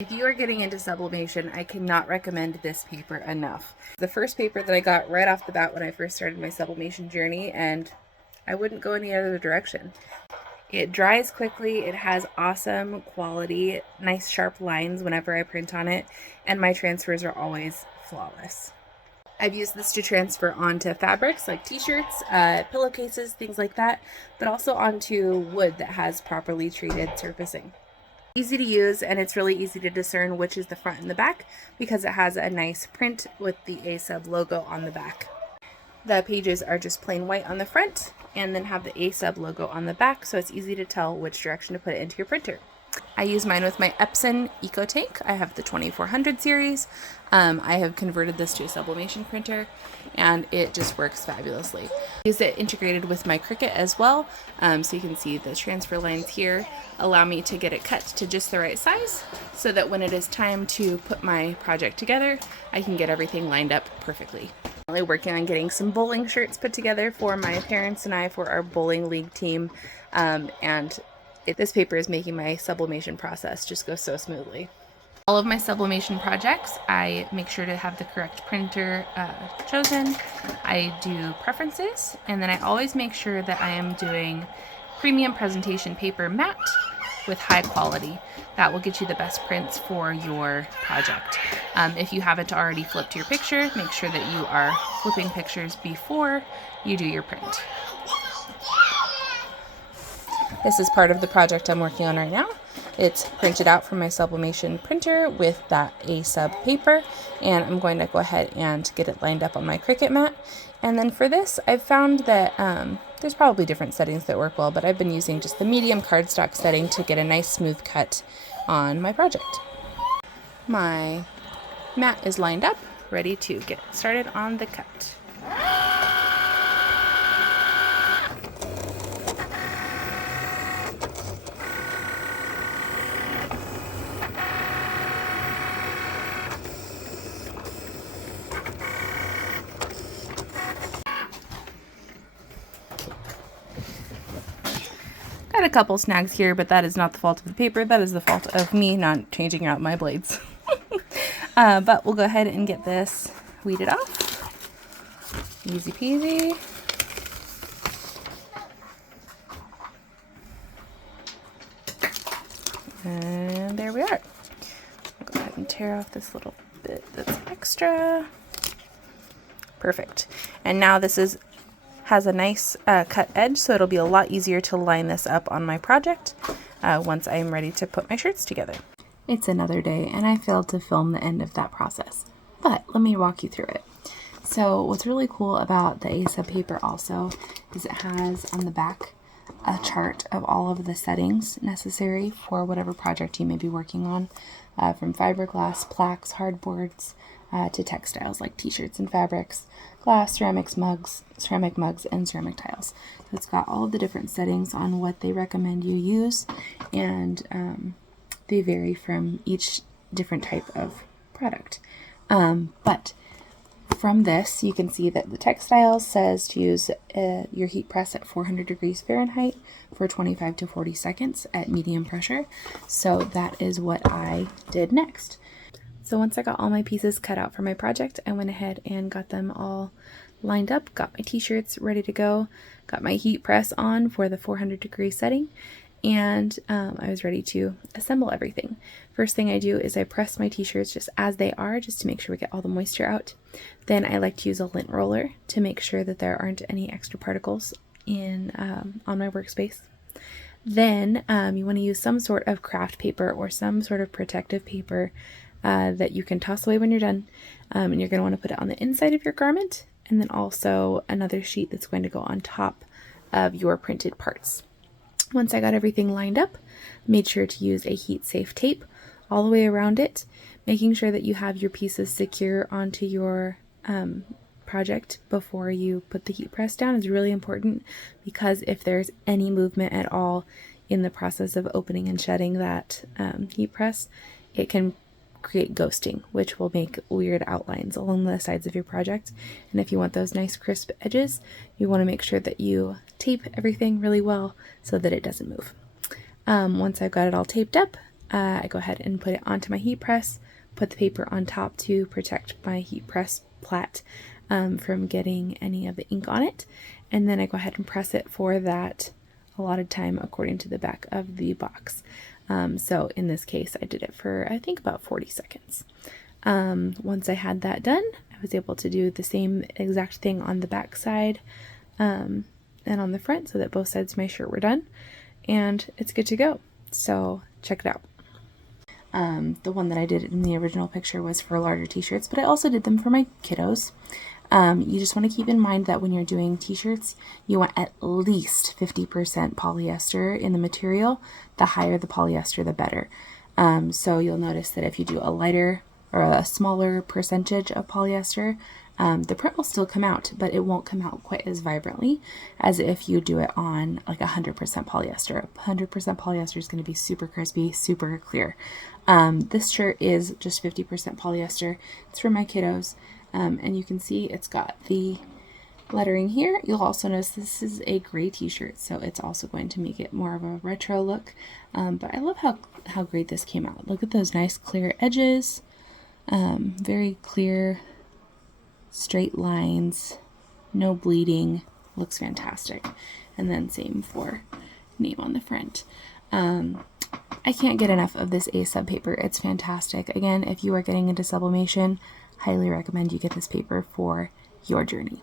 If you are getting into sublimation, I cannot recommend this paper enough. The first paper that I got right off the bat when I first started my sublimation journey, and I wouldn't go any other direction. It dries quickly, it has awesome quality, nice sharp lines whenever I print on it, and my transfers are always flawless. I've used this to transfer onto fabrics like t-shirts, pillowcases, things like that, but also onto wood that has properly treated surfacing. Easy to use, and it's really easy to discern which is the front and the back because it has a nice print with the A-Sub logo on the back. The pages are just plain white on the front and then have the A-Sub logo on the back, so it's easy to tell which direction to put it into your printer. I use mine with my Epson ET-2400. I have the 2400 series. I have converted this to a sublimation printer, and it just works fabulously. I use it integrated with my Cricut as well, so you can see the transfer lines here allow me to get it cut to just the right size, so that when it is time to put my project together, I can get everything lined up perfectly. I'm currently working on getting some bowling shirts put together for my parents and I for our bowling league team, and this paper is making my sublimation process just go so smoothly. All of my sublimation projects, I make sure to have the correct printer chosen. I do preferences, and then I always make sure that I am doing premium presentation paper matte with high quality. That will get you the best prints for your project. If you haven't already flipped your picture, make sure that you are flipping pictures before you do your print. This is part of the project I'm working on right now. It's printed out from my sublimation printer with that A-Sub paper, and I'm going to go ahead and get it lined up on my Cricut mat. And then for this, I've found that there's probably different settings that work well, but I've been using just the medium cardstock setting to get a nice smooth cut on my project. My mat is lined up, ready to get started on the cut. Got a couple snags here, but that is not the fault of the paper. That is the fault of me not changing out my blades. But we'll go ahead and get this weeded off. Easy peasy. And there we are. I'll go ahead and tear off this little bit that's extra. Perfect. And now this has a nice cut edge, so it'll be a lot easier to line this up on my project once I am ready to put my shirts together. It's another day, and I failed to film the end of that process, but let me walk you through it. So what's really cool about the A-Sub paper also is it has on the back a chart of all of the settings necessary for whatever project you may be working on, from fiberglass, plaques, hardboards, to textiles like t-shirts and fabrics, glass, ceramic mugs, and ceramic tiles. So it's got all of the different settings on what they recommend you use, and they vary from each different type of product. But from this, you can see that the textiles says to use your heat press at 400 degrees Fahrenheit for 25 to 40 seconds at medium pressure. So that is what I did next. So once I got all my pieces cut out for my project, I went ahead and got them all lined up, got my t-shirts ready to go, got my heat press on for the 400 degree setting, and I was ready to assemble everything. First thing I do is I press my t-shirts just as they are, just to make sure we get all the moisture out. Then I like to use a lint roller to make sure that there aren't any extra particles in on my workspace. Then you want to use some sort of craft paper or some sort of protective paper that you can toss away when you're done. And you're going to want to put it on the inside of your garment, and then also another sheet that's going to go on top of your printed parts. Once I got everything lined up, made sure to use a heat-safe tape all the way around it, making sure that you have your pieces secure onto your project before you put the heat press down is really important, because if there's any movement at all in the process of opening and shutting that heat press, it can create ghosting, which will make weird outlines along the sides of your project. And if you want those nice crisp edges, you want to make sure that you tape everything really well so that it doesn't move. Once I've got it all taped up, I go ahead and put it onto my heat press, put the paper on top to protect my heat press plat from getting any of the ink on it, and then I go ahead and press it for that allotted time according to the back of the box. So in this case, I did it for, I think, about 40 seconds. Once I had that done, I was able to do the same exact thing on the back side and on the front, so that both sides of my shirt were done, and it's good to go. So check it out. The one that I did in the original picture was for larger t-shirts, but I also did them for my kiddos. You just want to keep in mind that when you're doing t-shirts, you want at least 50% polyester in the material. The higher the polyester, the better. So you'll notice that if you do a lighter or a smaller percentage of polyester, the print will still come out, but it won't come out quite as vibrantly as if you do it on like 100% polyester. 100% polyester is going to be super crispy, super clear. This shirt is just 50% polyester. It's for my kiddos, and you can see it's got the lettering here. You'll also notice this is a gray t-shirt, so it's also going to make it more of a retro look. But I love how great this came out. Look at those nice clear edges, very clear straight lines, no bleeding, looks fantastic. And then same for name on the front. I can't get enough of this A-sub paper. It's fantastic. Again, if you are getting into sublimation, highly recommend you get this paper for your journey.